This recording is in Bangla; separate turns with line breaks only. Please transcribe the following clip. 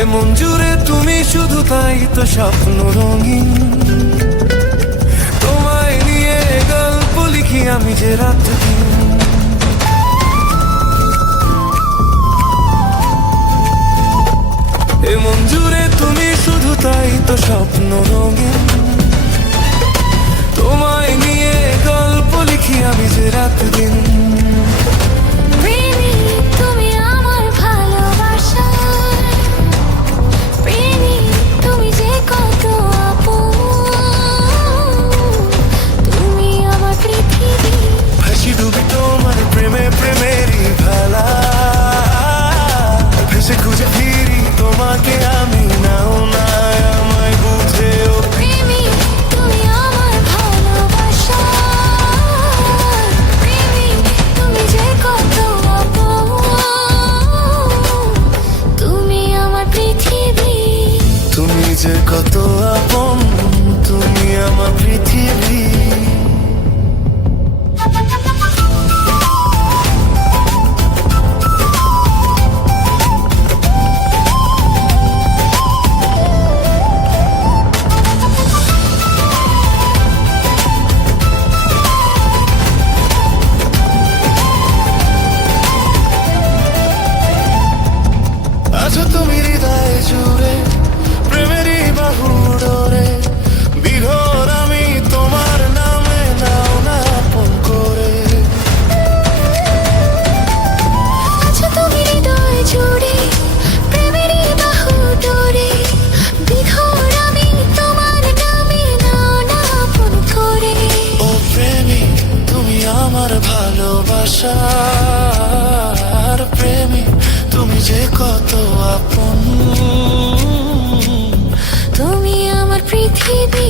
এ মঞ্জুরে তুমি শুধু তাই তো স্বপ্ন রঙিন। তোমায় নিয়ে গল্প লিখি আমি যে রাত এ মঞ্জুরে তুমি শুধু তাই তো স্বপ্ন রঙিন। যে
কত আপন তুমি আমার পৃথিবী।
ভালোবাসার প্রেমী তুমি যে কত আপন।
তুমি আমার পৃথিবী